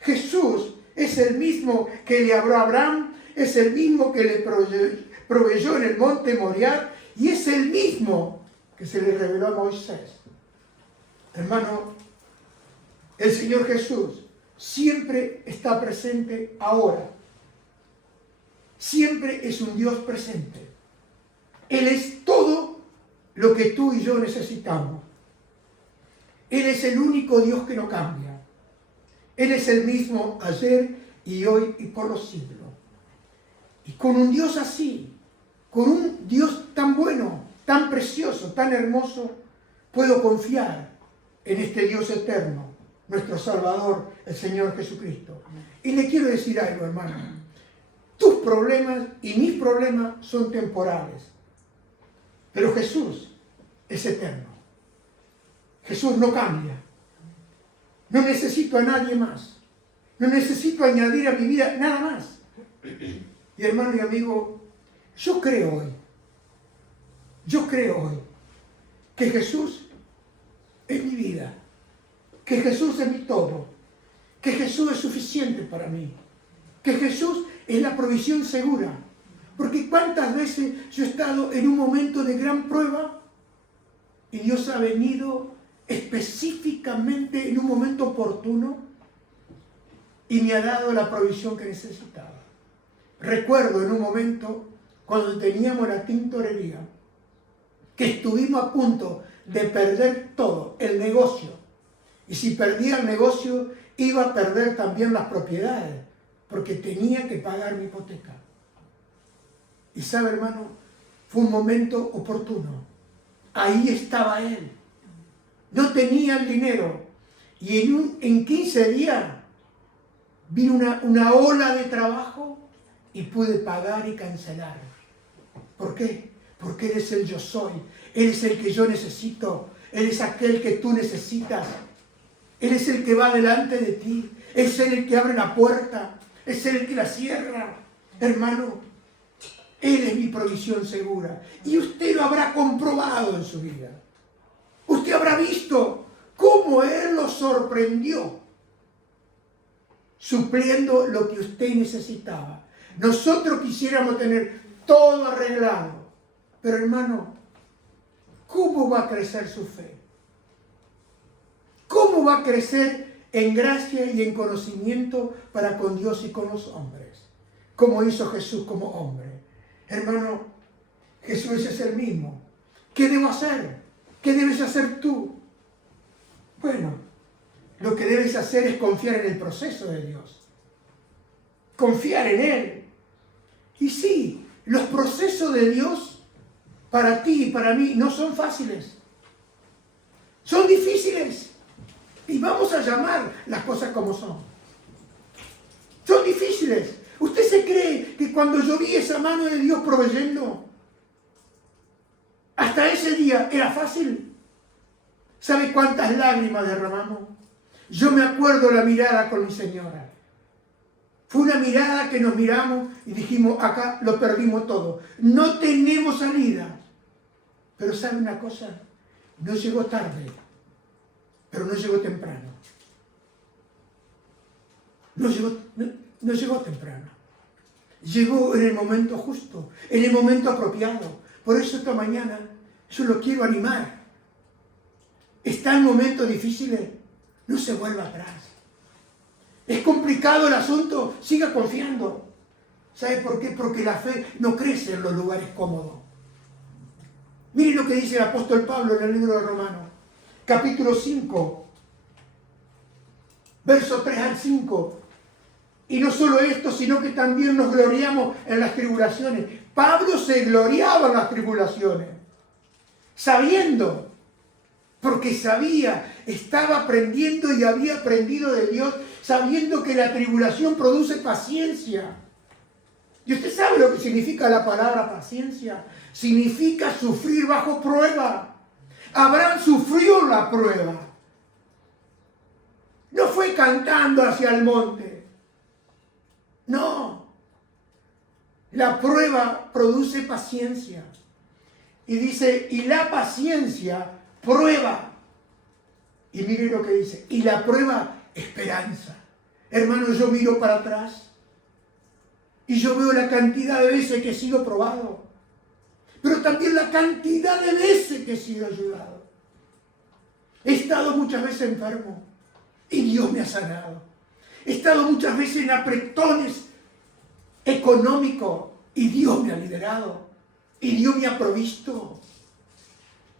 Jesús es el mismo que le habló a Abraham, es el mismo que le proveyó en el monte Moriah y es el mismo que se le reveló a Moisés. Hermano, el Señor Jesús siempre está presente ahora. Siempre es un Dios presente. Él es todo lo que tú y yo necesitamos. Él es el único Dios que no cambia. Él es el mismo ayer y hoy y por los siglos. Y con un Dios así, con un Dios tan bueno, tan precioso, tan hermoso, puedo confiar en este Dios eterno, nuestro Salvador, el Señor Jesucristo. Y le quiero decir algo, hermano. Tus problemas y mis problemas son temporales. Pero Jesús es eterno. Jesús no cambia. No necesito a nadie más. No necesito añadir a mi vida nada más. Y hermano y amigo, yo creo hoy que Jesús es mi vida, que Jesús es mi todo, que Jesús es suficiente para mí, que Jesús es la provisión segura. Porque cuántas veces yo he estado en un momento de gran prueba y Dios ha venido específicamente en un momento oportuno y me ha dado la provisión que necesitaba. Recuerdo en un momento cuando teníamos la tintorería que estuvimos a punto de perder todo, el negocio. Y si perdía el negocio, iba a perder también las propiedades, porque tenía que pagar mi hipoteca. Y sabe, hermano, Fue un momento oportuno. Ahí estaba él. No tenía el dinero. Y en 15 días vino una ola de trabajo y pude pagar y cancelar. ¿Por qué? Porque Él es el yo soy. Él es el que yo necesito. Él es aquel que tú necesitas. Él es el que va delante de ti. Es Él el que abre la puerta. Es Él el que la cierra. Hermano, Él es mi provisión segura. Y usted lo habrá comprobado en su vida. Usted habrá visto cómo Él lo sorprendió, supliendo lo que usted necesitaba. Nosotros quisiéramos tener todo arreglado. Pero hermano, ¿cómo va a crecer su fe? ¿Cómo va a crecer en gracia y en conocimiento para con Dios y con los hombres? Como hizo Jesús como hombre. Hermano, Jesús es el mismo. ¿Qué debo hacer? ¿Qué debes hacer tú? Bueno, lo que debes hacer es confiar en el proceso de Dios. Confiar en Él. Y sí, los procesos de Dios para ti y para mí no son fáciles. Son difíciles. Y vamos a llamar las cosas como son. Son difíciles. ¿Usted se cree que cuando yo vi esa mano de Dios proveyendo, hasta ese día era fácil? ¿Sabe cuántas lágrimas derramamos? Yo me acuerdo la mirada con mi señora. Fue una mirada que nos miramos y dijimos, acá lo perdimos todo. No tenemos salida. Pero ¿sabe una cosa? No llegó tarde, pero no llegó temprano. No llegó temprano. Llegó en el momento justo, en el momento apropiado. Por eso esta mañana yo lo quiero animar. Está en momentos difíciles, no se vuelva atrás. Es complicado el asunto, siga confiando. ¿Sabe por qué? Porque la fe no crece en los lugares cómodos. Miren lo que dice el apóstol Pablo en el libro de Romanos, capítulo 5, verso 3 al 5. Y no solo esto, sino que también nos gloriamos en las tribulaciones. Pablo se gloriaba en las tribulaciones, sabiendo, porque sabía, estaba aprendiendo y había aprendido de Dios, sabiendo que la tribulación produce paciencia. ¿Y usted sabe lo que significa la palabra paciencia? Significa sufrir bajo prueba. Abraham sufrió la prueba. No fue cantando hacia el monte. No. La prueba produce paciencia. Y dice, y la paciencia prueba. Y mire lo que dice, y la prueba esperanza. Hermano, yo miro para atrás y yo veo la cantidad de veces que he sido probado, pero también la cantidad de veces que he sido ayudado. He estado muchas veces enfermo y Dios me ha sanado. He estado muchas veces en apretones económicos y Dios me ha liberado. Y Dios me ha provisto.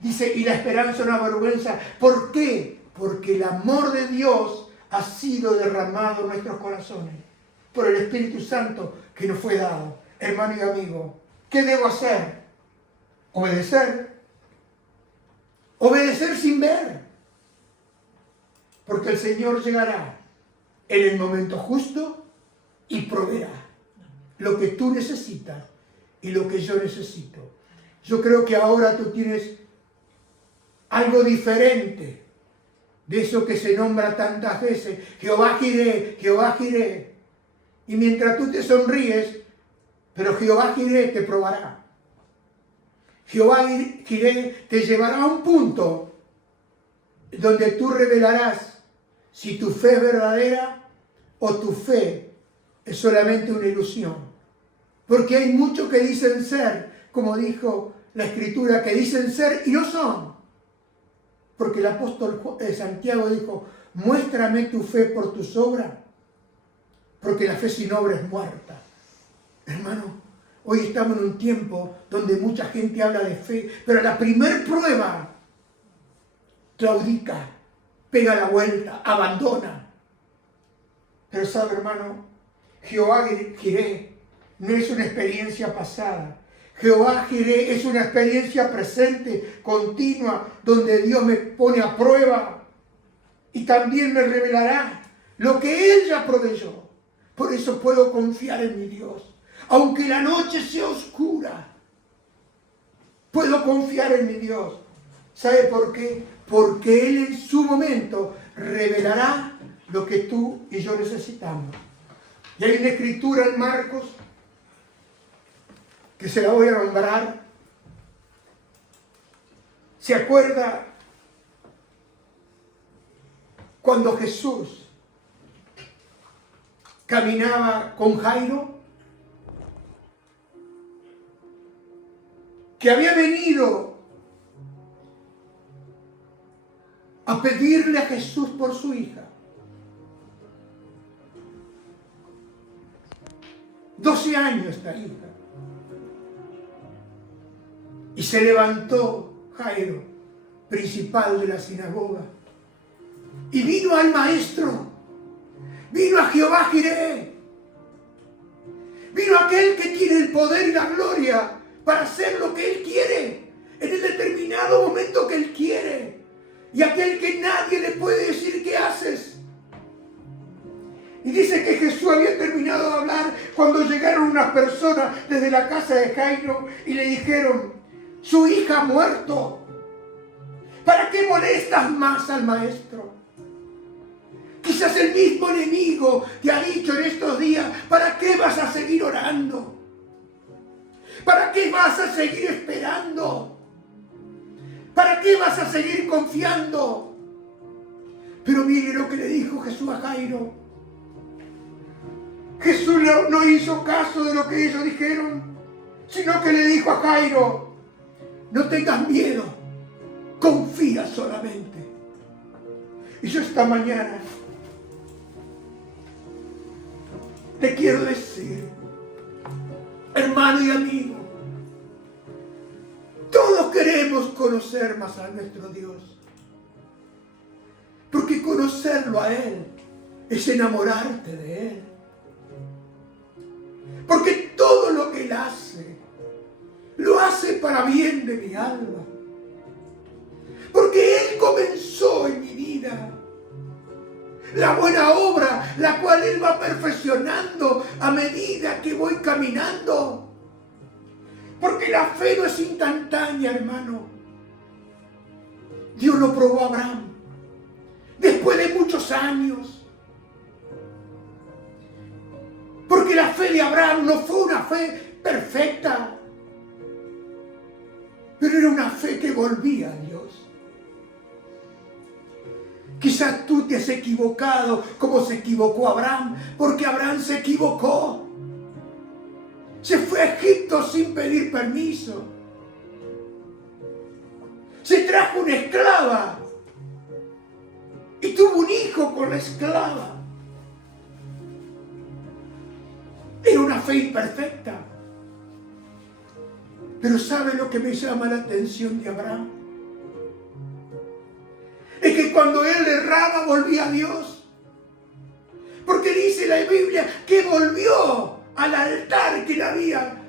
Dice, y la esperanza no avergüenza. ¿Por qué? Porque el amor de Dios ha sido derramado en nuestros corazones por el Espíritu Santo que nos fue dado. Hermano y amigo, ¿qué debo hacer? Obedecer. Obedecer sin ver. Porque el Señor llegará en el momento justo y proveerá lo que tú necesitas y lo que yo necesito. Yo creo que ahora tú tienes algo diferente de eso que se nombra tantas veces. Jehová Jireh, Jehová Jireh. Y mientras tú te sonríes, pero Jehová Jireh te probará. Jehová Jireh te llevará a un punto donde tú revelarás si tu fe es verdadera o tu fe es solamente una ilusión. Porque hay muchos que dicen ser, como dijo la Escritura, que dicen ser y no son. Porque el apóstol Santiago dijo, muéstrame tu fe por tus obras, porque la fe sin obra es muerta. Hermano, hoy estamos en un tiempo donde mucha gente habla de fe, pero la primer prueba claudica, pega la vuelta, abandona. Pero sabe, hermano, Jehová Jireh no es una experiencia pasada. Jehová Jireh es una experiencia presente, continua, donde Dios me pone a prueba y también me revelará lo que Él ya proveyó. Por eso puedo confiar en mi Dios. Aunque la noche sea oscura, puedo confiar en mi Dios. ¿Sabe por qué? Porque Él en su momento revelará lo que tú y yo necesitamos. Y hay una escritura en Marcos que se la voy a nombrar. ¿Se acuerda cuando Jesús caminaba con Jairo? Que había venido a pedirle a Jesús por su hija. 12 años esta hija. Y se levantó Jairo, principal de la sinagoga, y vino al maestro, vino a Jehová Jireh, vino aquel que tiene el poder y la gloria para hacer lo que Él quiere, en el determinado momento que Él quiere, y aquel que nadie le puede decir qué haces. Y dice que Jesús había terminado de hablar cuando llegaron unas personas desde la casa de Jairo y le dijeron: su hija ha muerto. ¿Para qué molestas más al maestro? Quizás el mismo enemigo te ha dicho en estos días: ¿para qué vas a seguir orando? ¿Para qué vas a seguir esperando? ¿Para qué vas a seguir confiando? Pero mire lo que le dijo Jesús a Jairo. Jesús no hizo caso de lo que ellos dijeron, sino que le dijo a Jairo: no tengas miedo, confía solamente. Y yo esta mañana te quiero decir, hermano y amigo, todos queremos conocer más a nuestro Dios, porque conocerlo a Él es enamorarte de Él. Porque todo lo que Él hace, lo hace para bien de mi alma. Porque Él comenzó en mi vida la buena obra, la cual Él va perfeccionando a medida que voy caminando. Porque la fe no es instantánea, hermano. Dios lo probó a Abraham después de muchos años. Porque la fe de Abraham no fue una fe perfecta, pero era una fe que volvía a Dios. Quizás tú te has equivocado como se equivocó Abraham, porque Abraham se equivocó. Se fue a Egipto sin pedir permiso. Se trajo una esclava y tuvo un hijo con la esclava. Era una fe imperfecta. Pero ¿sabe lo que me llama la atención de Abraham? Es que cuando él erraba volvía a Dios. Porque dice la Biblia que volvió al altar que le había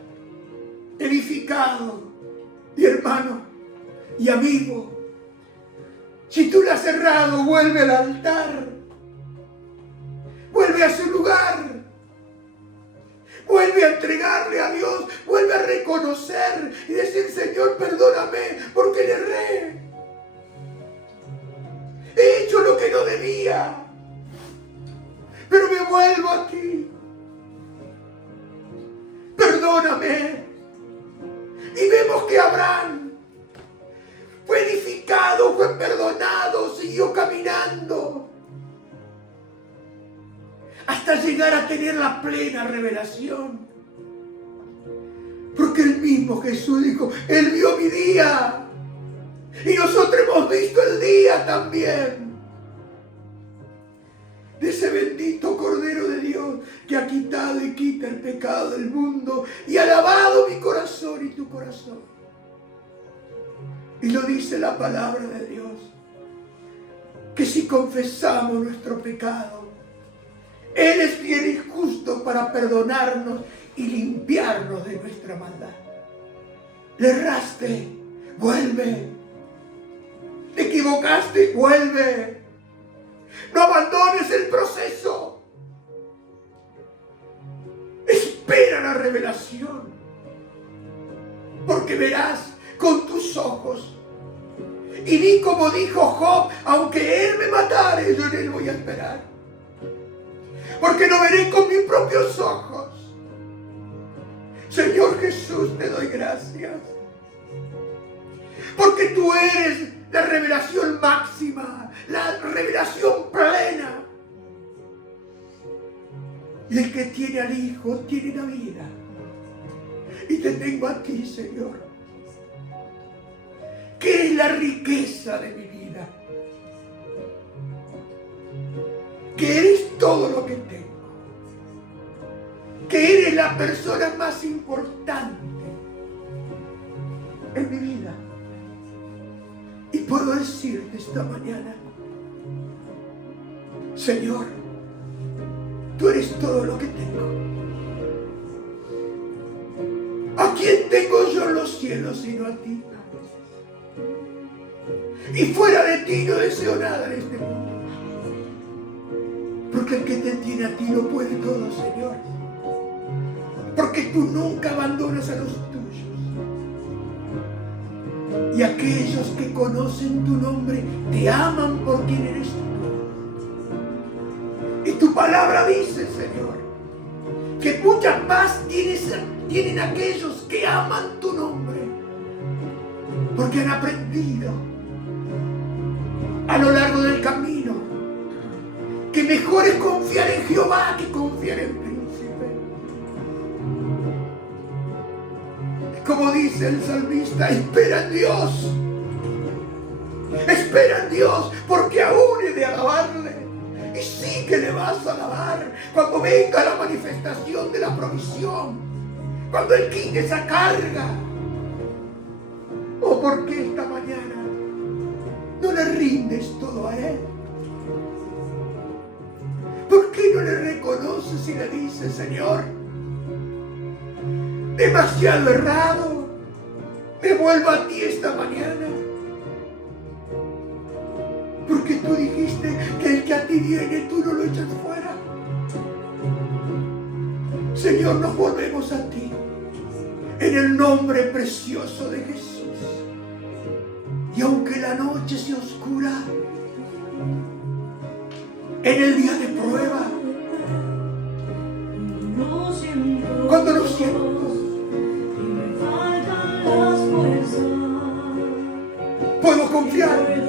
edificado. Y hermano y amigo, si tú le has errado, vuelve al altar. Vuelve a su lugar. Vuelve a entregarle a Dios, vuelve a reconocer y decir: Señor, perdóname porque le erré. He hecho lo que no debía, pero me vuelvo a ti. Perdóname. Y vemos que Abraham fue edificado, fue perdonado, siguió caminando, hasta llegar a tener la plena revelación. Porque el mismo Jesús dijo: Él vio mi día y nosotros hemos visto el día también de ese bendito Cordero de Dios que ha quitado y quita el pecado del mundo y ha lavado mi corazón y tu corazón. Y lo dice la palabra de Dios, que si confesamos nuestro pecado, Él es fiel y justo para perdonarnos y limpiarnos de nuestra maldad. Le erraste, vuelve. Te equivocaste, vuelve. No abandones el proceso. Espera la revelación, porque verás con tus ojos. Y di como dijo Job: aunque él me matare, yo en él voy a esperar, porque lo veré con mis propios ojos. Señor Jesús, te doy gracias, porque tú eres la revelación máxima, la revelación plena. Y el que tiene al Hijo tiene la vida. Y te tengo a ti, Señor, que es la riqueza de mi vida, que eres todo lo que tengo, que eres la persona más importante en mi vida. Y puedo decirte esta mañana: Señor, tú eres todo lo que tengo. ¿A quién tengo yo en los cielos sino a ti? Y fuera de ti no deseo nada en este mundo, porque el que te tiene a ti lo puede todo, Señor, porque tú nunca abandonas a los tuyos. Y aquellos que conocen tu nombre te aman por quien eres tú. Y tu palabra dice, Señor, que mucha paz tienen aquellos que aman tu nombre, porque han aprendido a lo largo del camino que mejor es confiar en Jehová que confiar en príncipe. Como dice el salmista: espera en Dios, espera en Dios, porque aún he de alabarle. Y sí que le vas a alabar cuando venga la manifestación de la provisión, cuando Él quite esa carga. Oh, ¿por qué esta mañana no le rindes todo a Él? ¿Por qué no le reconoces y le dices: Señor, demasiado errado, me vuelvo a ti esta mañana? Porque tú dijiste que el que a ti viene, tú no lo echas fuera. Señor, nos volvemos a ti en el nombre precioso de Jesús. Y aunque la noche sea oscura, en el día de prueba, cuando no siento, puedo confiar.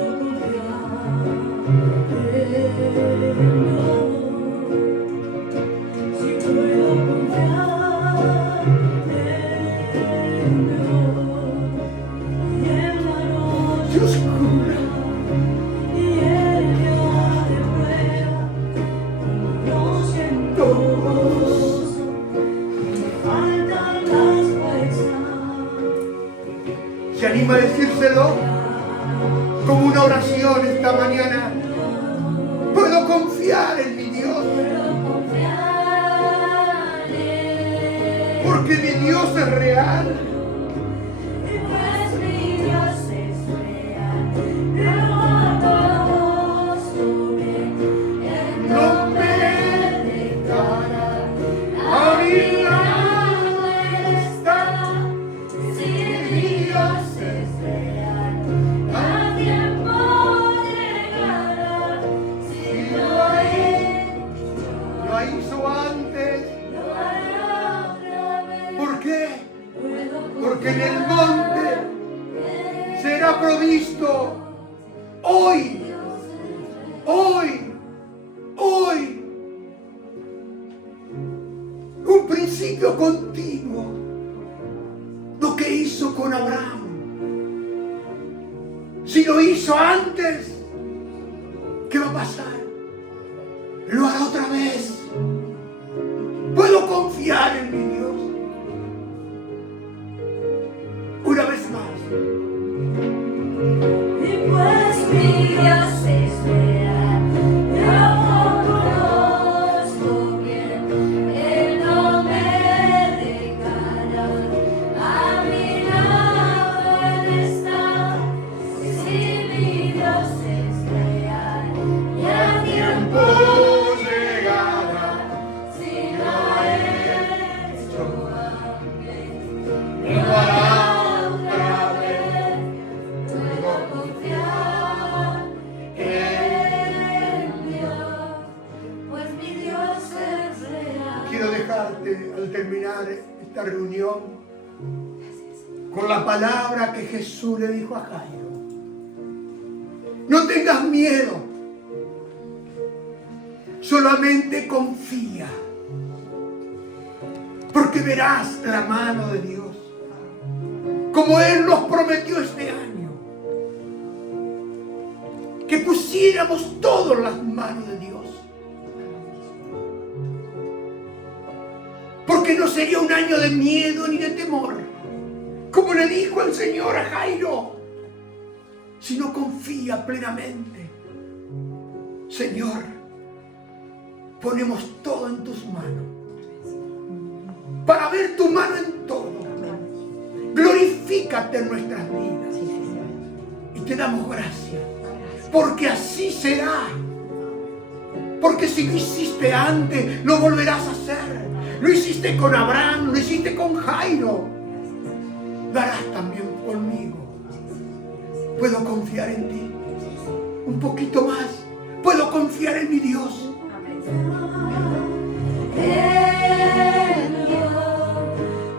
¿Se anima a decírselo como una oración esta mañana? Puedo confiar en mi Dios, porque mi Dios es real. No me dejará, a mi lado está. Si mi Dios es real, a tiempo llegará. Si lo hizo antes, lo hará otra vez. ¿Por qué? Porque en el monte será provisto hoy. Un principio continuo. Lo que hizo con Abraham. Si lo hizo antes, ¿qué va a pasar? Lo hará otra vez. Puedo confiar en mi Dios. Una vez más. Y pues mi Dios es real, yo conozco bien, Él no me dejará, a mi lado tiempo llegará. si lo ha hecho antes, Lo hará otra vez. puedo confiar en Dios, pues mi Dios es real. Quiero dejarte al terminar esta reunión con la palabra que Jesús le dijo a Jairo. No tengas miedo, solamente confía, porque verás la mano de Dios, como Él nos prometió este año, que pusiéramos todas las manos de Dios. Porque no sería un año de miedo ni de temor, como le dijo el Señor a Jairo, sino confía plenamente. Señor, ponemos todo en tus manos, para ver tu mano en todo. Glorifícate en nuestras vidas y te damos gracias, porque así será. Porque si lo hiciste antes, lo volverás a hacer. Lo hiciste con Abraham, lo hiciste con Jairo, lo harás también conmigo. Puedo confiar en ti un poquito más. Puedo confiar en mi Dios. En Dios,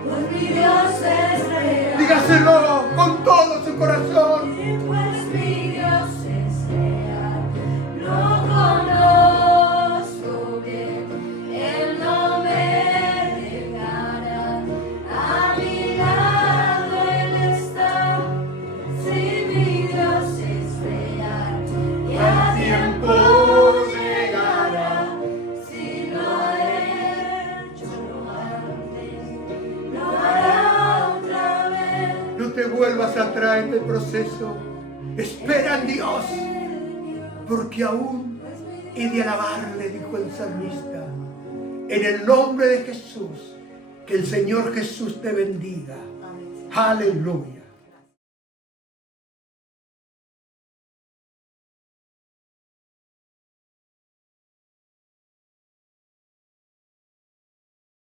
pues mi Dios es real. Dígaselo con todo su corazón. Pues mi Dios es real, lo conozco bien, Él no me dejará, a mi lado Él está, si mi Dios es real, y a tiempo llegará, si lo ha hecho antes, lo hará otra vez. No te vuelvas atrás en el proceso. Espera en Dios, porque aún he de alabarle, dijo el salmista. En el nombre de Jesús, que el Señor Jesús te bendiga. Aleluya.